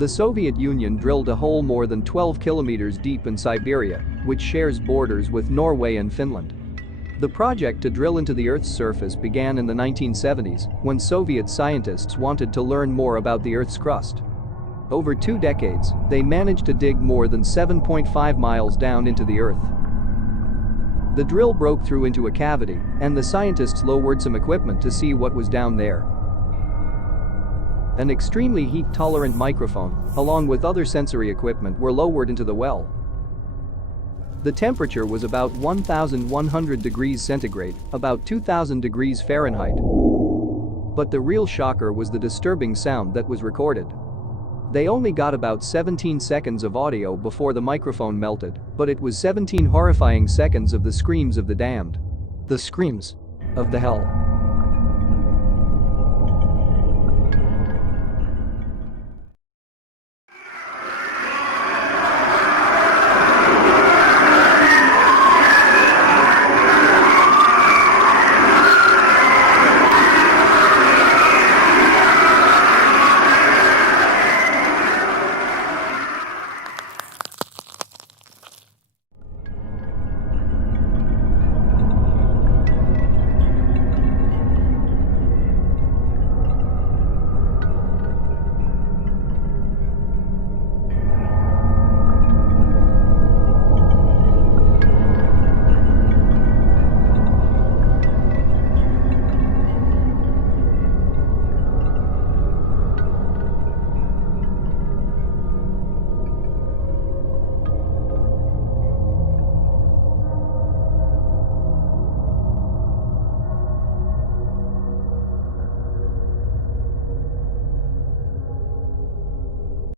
The Soviet Union drilled a hole more than 12 kilometers deep in Siberia, which shares borders with Norway and Finland. The project to drill into the Earth's surface began in the 1970s when Soviet scientists wanted to learn more about the Earth's crust. Over 2 decades, they managed to dig more than 7.5 miles down into the Earth. The drill broke through into a cavity, and the scientists lowered some equipment to see what was down there. An extremely heat-tolerant microphone, along with other sensory equipment, were lowered into the well. The temperature was about 1,100 degrees centigrade, about 2,000 degrees Fahrenheit. But the real shocker was the disturbing sound that was recorded. They only got about 17 seconds of audio before the microphone melted, but it was 17 horrifying seconds of the screams of the damned. The screams of the hell.